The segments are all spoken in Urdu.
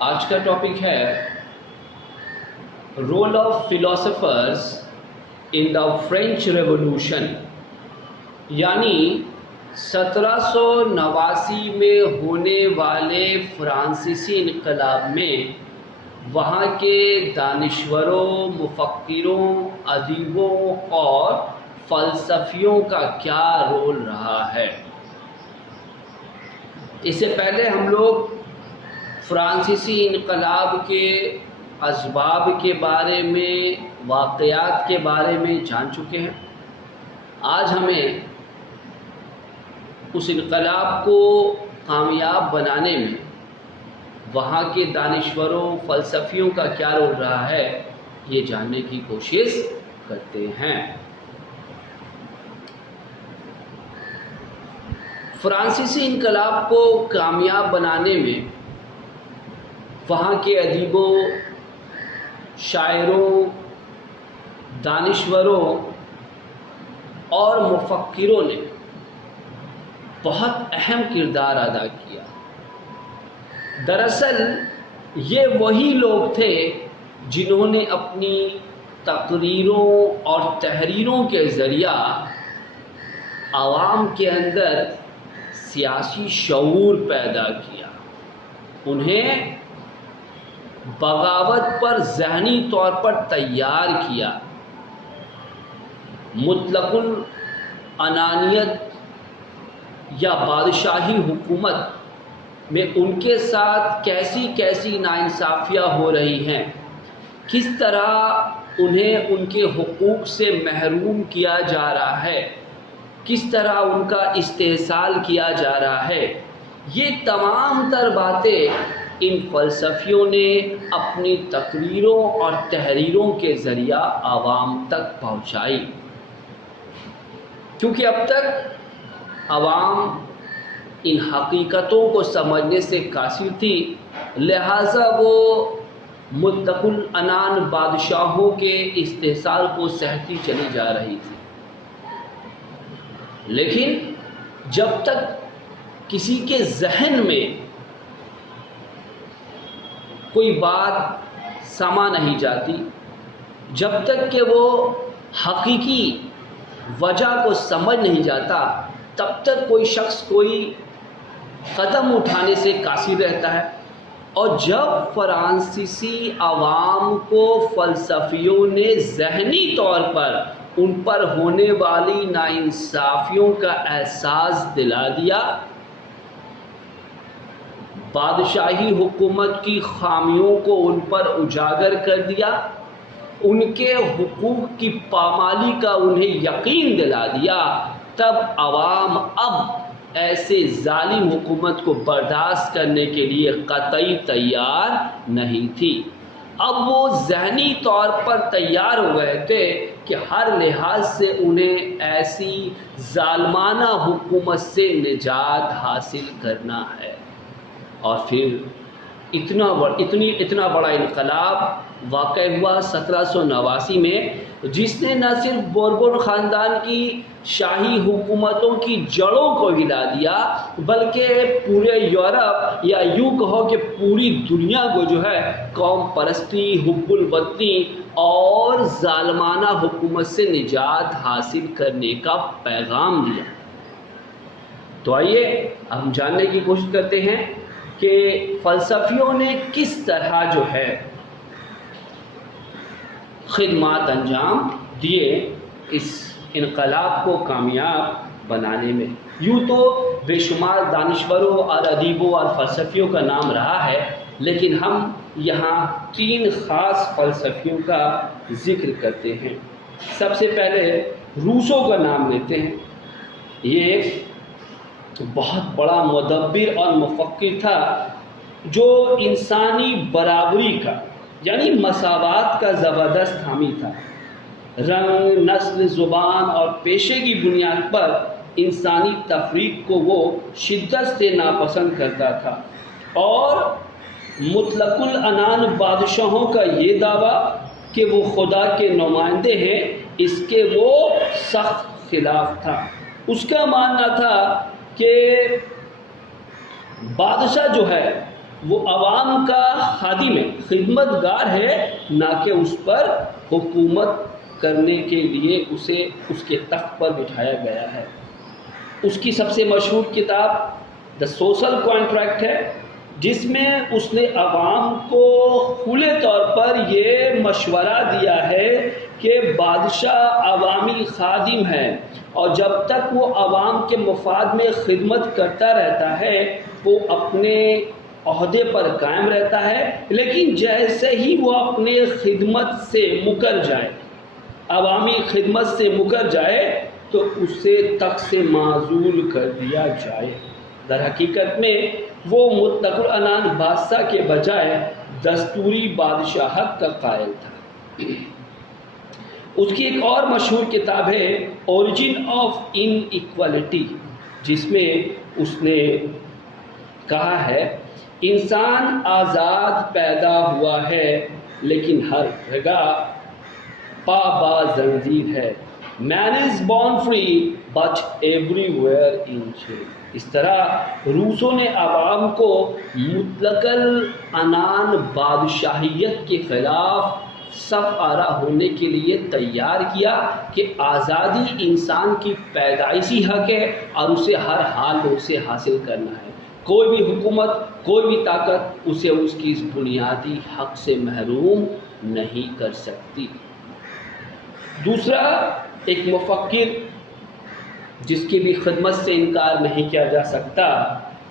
آج کا ٹاپک ہے role of philosophers in the French revolution, یعنی 1789 میں ہونے والے فرانسیسی انقلاب میں وہاں کے دانشوروں، مفکروں، ادیبوں اور فلسفیوں کا کیا رول رہا ہے۔ اس سے پہلے ہم لوگ فرانسیسی انقلاب کے اسباب کے بارے میں، واقعات کے بارے میں جان چکے ہیں۔ آج ہمیں اس انقلاب کو کامیاب بنانے میں وہاں کے دانشوروں، فلسفیوں کا کیا رول رہا ہے، یہ جاننے کی کوشش کرتے ہیں۔ فرانسیسی انقلاب کو کامیاب بنانے میں وہاں کے ادیبوں، شاعروں، دانشوروں اور مفکروں نے بہت اہم کردار ادا کیا۔ دراصل یہ وہی لوگ تھے جنہوں نے اپنی تقریروں اور تحریروں کے ذریعہ عوام کے اندر سیاسی شعور پیدا کیا، انہیں بغاوت پر ذہنی طور پر تیار کیا، مطلق الانانیت یا بادشاہی حکومت میں ان کے ساتھ کیسی کیسی ناانصافیاں ہو رہی ہیں، کس طرح انہیں ان کے حقوق سے محروم کیا جا رہا ہے، کس طرح ان کا استحصال کیا جا رہا ہے، یہ تمام تر باتیں ان فلسفیوں نے اپنی تقریروں اور تحریروں کے ذریعہ عوام تک پہنچائی۔ کیونکہ اب تک عوام ان حقیقتوں کو سمجھنے سے قاصر تھی، لہٰذا وہ مطلق العنان بادشاہوں کے استحصال کو سہتی چلی جا رہی تھی۔ لیکن جب تک کسی کے ذہن میں کوئی بات سما نہیں جاتی، جب تک کہ وہ حقیقی وجہ کو سمجھ نہیں جاتا، تب تک کوئی شخص کوئی قدم اٹھانے سے قاصر رہتا ہے۔ اور جب فرانسیسی عوام کو فلسفیوں نے ذہنی طور پر ان پر ہونے والی ناانصافیوں کا احساس دلا دیا، بادشاہی حکومت کی خامیوں کو ان پر اجاگر کر دیا، ان کے حقوق کی پامالی کا انہیں یقین دلا دیا، تب عوام اب ایسے ظالم حکومت کو برداشت کرنے کے لیے قطعی تیار نہیں تھی۔ اب وہ ذہنی طور پر تیار ہو گئے تھے کہ ہر لحاظ سے انہیں ایسی ظالمانہ حکومت سے نجات حاصل کرنا ہے۔ اور پھر اتنا بڑا انقلاب واقع ہوا 1789 میں، جس نے نہ صرف بوربون خاندان کی شاہی حکومتوں کی جڑوں کو ہلا دیا، بلکہ پورے یورپ یا یوں کہو کہ پوری دنیا کو جو ہے قوم پرستی، حب الوطنی اور ظالمانہ حکومت سے نجات حاصل کرنے کا پیغام دیا۔ تو آئیے ہم جاننے کی کوشش کرتے ہیں کہ فلسفیوں نے کس طرح جو ہے خدمات انجام دیے اس انقلاب کو کامیاب بنانے میں۔ یوں تو بے شمار دانشوروں اور ادیبوں اور فلسفیوں کا نام رہا ہے، لیکن ہم یہاں 3 خاص فلسفیوں کا ذکر کرتے ہیں۔ سب سے پہلے روسو کا نام لیتے ہیں۔ یہ ایک بہت بڑا مدبر اور مفکر تھا جو انسانی برابری کا یعنی مساوات کا زبردست حامی تھا۔ رنگ، نسل، زبان اور پیشے کی بنیاد پر انسانی تفریق کو وہ شدت سے ناپسند کرتا تھا، اور مطلق العنان بادشاہوں کا یہ دعویٰ کہ وہ خدا کے نمائندے ہیں، اس کے وہ سخت خلاف تھا۔ اس کا ماننا تھا کہ بادشاہ جو ہے وہ عوام کا خادم ہے، خدمت گار ہے، نہ کہ اس پر حکومت کرنے کے لیے اسے اس کے تخت پر بٹھایا گیا ہے۔ اس کی سب سے مشہور کتاب دا سوشل کانٹریکٹ ہے، جس میں اس نے عوام کو کھلے طور پر یہ مشورہ دیا ہے کہ بادشاہ عوامی خادم ہے، اور جب تک وہ عوام کے مفاد میں خدمت کرتا رہتا ہے وہ اپنے عہدے پر قائم رہتا ہے، لیکن جیسے ہی وہ اپنے خدمت سے مکر جائے، عوامی خدمت سے مکر جائے، تو اسے تخت سے معزول کر دیا جائے۔ در حقیقت میں وہ مطلق العنان بادشاہ کے بجائے دستوری بادشاہت کا قائل تھا۔ اس کی ایک اور مشہور کتاب ہے اوریجن آف ان ایکوالٹی، جس میں اس نے کہا ہے انسان آزاد پیدا ہوا ہے لیکن ہر جگہ پابا زنجیر ہے۔ Man is born free but everywhere in jail. اس طرح روسوں نے عوام کو مطلق العنان بادشاہیت کے خلاف صف آرا ہونے کے لیے تیار کیا کہ آزادی انسان کی پیدائشی حق ہے اور اسے ہر حال میں اسے حاصل کرنا ہے۔ کوئی بھی حکومت، کوئی بھی طاقت اسے اس کی اس بنیادی حق سے محروم نہیں کر سکتی۔ دوسرا ایک مفکر جس کی بھی خدمت سے انکار نہیں کیا جا سکتا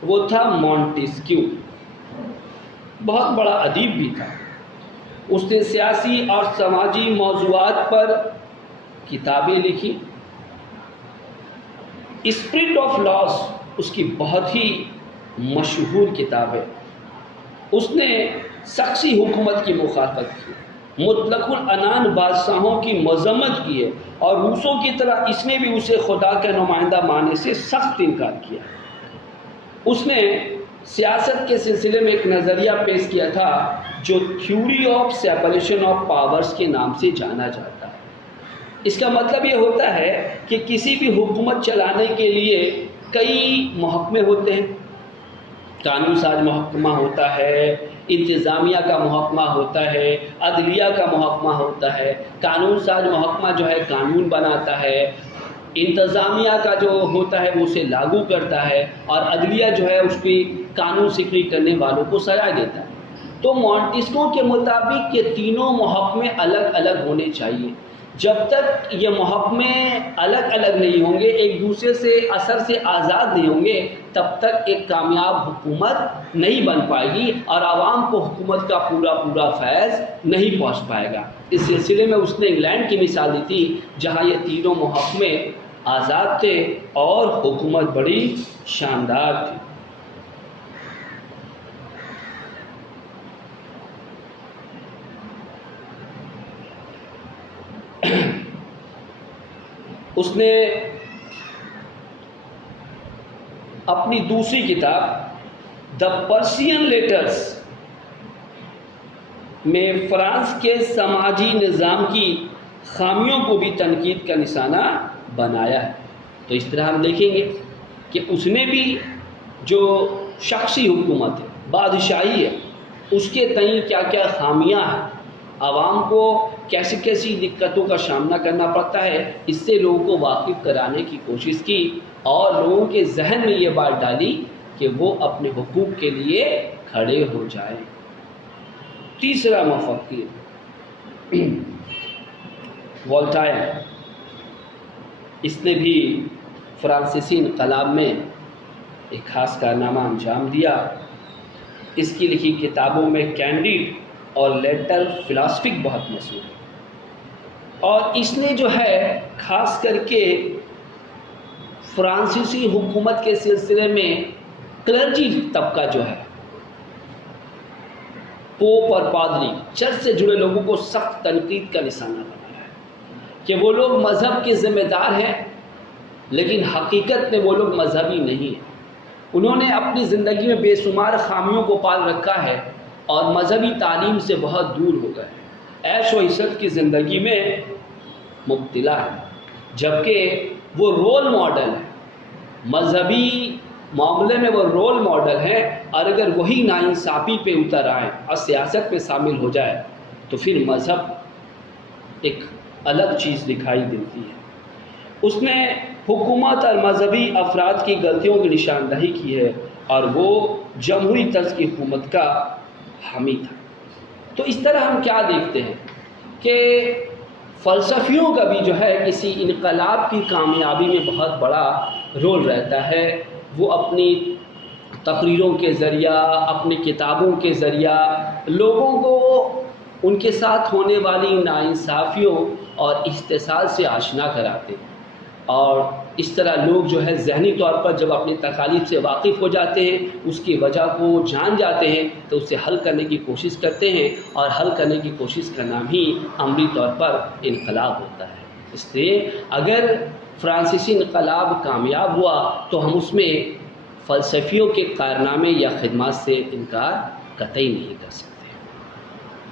وہ تھا مونٹیسکیو۔ بہت بڑا ادیب بھی تھا۔ اس نے سیاسی اور سماجی موضوعات پر کتابیں لکھی۔ اسپرٹ آف لاس اس کی بہت ہی مشہور کتاب ہے۔ اس نے شخصی حکومت کی مخالفت کی، مطلق العنان بادشاہوں کی مذمت کی ہے، اور روسوں کی طرح اس نے بھی اسے خدا کا نمائندہ ماننے سے سخت انکار کیا۔ اس نے سیاست کے سلسلے میں ایک نظریہ پیش کیا تھا جو theory of separation of powers کے نام سے جانا جاتا ہے۔ اس کا مطلب یہ ہوتا ہے کہ کسی بھی حکومت چلانے کے لیے کئی محکمے ہوتے ہیں۔ قانون ساز محکمہ ہوتا ہے، انتظامیہ کا محکمہ ہوتا ہے، عدلیہ کا محکمہ ہوتا ہے۔ قانون ساز محکمہ جو ہے قانون بناتا ہے، انتظامیہ کا جو ہوتا ہے وہ اسے لاگو کرتا ہے، اور عدلیہ جو ہے اس کی قانون سیکری کرنے والوں کو سزا دیتا ہے۔ تو مونٹیسکیو کے مطابق یہ تینوں محکمے الگ الگ ہونے چاہیے۔ جب تک یہ محکمے الگ الگ نہیں ہوں گے، ایک دوسرے سے اثر سے آزاد نہیں ہوں گے، تب تک ایک کامیاب حکومت نہیں بن پائے گی اور عوام کو حکومت کا پورا فیض نہیں پہنچ پائے گا۔ اس سلسلے میں اس نے انگلینڈ کی مثال دی تھی، جہاں یہ تینوں محکمے آزاد تھے اور حکومت بڑی شاندار تھی۔ اس نے اپنی دوسری کتاب دا پرشین لیٹرز میں فرانس کے سماجی نظام کی خامیوں کو بھی تنقید کا نشانہ بنایا ہے۔ تو اس طرح ہم دیکھیں گے کہ اس نے بھی جو شخصی حکومت ہے، بادشاہی ہے، اس کے تئیں کیا کیا خامیاں ہیں، عوام کو کیسی کیسی دقتوں کا سامنا کرنا پڑتا ہے، اس سے لوگوں کو واقف کرانے کی کوشش کی اور لوگوں کے ذہن میں یہ بات ڈالی کہ وہ اپنے حقوق کے لیے کھڑے ہو جائیں۔ تیسرا مفکر والٹائر، اس نے بھی فرانسیسی انقلاب میں ایک خاص کارنامہ انجام دیا۔ اس کی لکھی کتابوں میں کینڈیڈ اور لیٹر فلاسفک بہت مشہور ہے، اور اس نے جو ہے خاص کر کے فرانسیسی حکومت کے سلسلے میں کلرجی طبقہ جو ہے، پوپ اور پادری، چرچ سے جڑے لوگوں کو سخت تنقید کا نشانہ بنایا ہے کہ وہ لوگ مذہب کے ذمہ دار ہیں، لیکن حقیقت میں وہ لوگ مذہبی نہیں ہیں۔ انہوں نے اپنی زندگی میں بے شمار خامیوں کو پال رکھا ہے اور مذہبی تعلیم سے بہت دور ہو گئے، عیش و عشرت کی زندگی میں مبتلا ہے، جبکہ وہ رول ماڈل ہے، مذہبی معاملے میں وہ رول ماڈل ہیں، اور اگر وہی ناانصافی پہ اتر آئیں اور سیاست میں شامل ہو جائے تو پھر مذہب ایک الگ چیز دکھائی دیتی ہے۔ اس نے حکومت اور مذہبی افراد کی غلطیوں کی نشاندہی کی ہے، اور وہ جمہوری طرز کی حکومت کا حامی تھا۔ تو اس طرح ہم کیا دیکھتے ہیں کہ فلسفیوں کا بھی جو ہے کسی انقلاب کی کامیابی میں بہت بڑا رول رہتا ہے۔ وہ اپنی تقریروں کے ذریعہ، اپنی کتابوں کے ذریعہ لوگوں کو ان کے ساتھ ہونے والی ناانصافیوں اور استحصال سے آشنا کراتے ہیں، اور اس طرح لوگ جو ہے ذہنی طور پر جب اپنی تکالیف سے واقف ہو جاتے ہیں، اس کی وجہ کو جان جاتے ہیں، تو اسے حل کرنے کی کوشش کرتے ہیں، اور حل کرنے کی کوشش کا نام ہی عملی طور پر انقلاب ہوتا ہے۔ اس لیے اگر فرانسیسی انقلاب کامیاب ہوا تو ہم اس میں فلسفیوں کے کارنامے یا خدمات سے انکار قطعی نہیں کر سکتے۔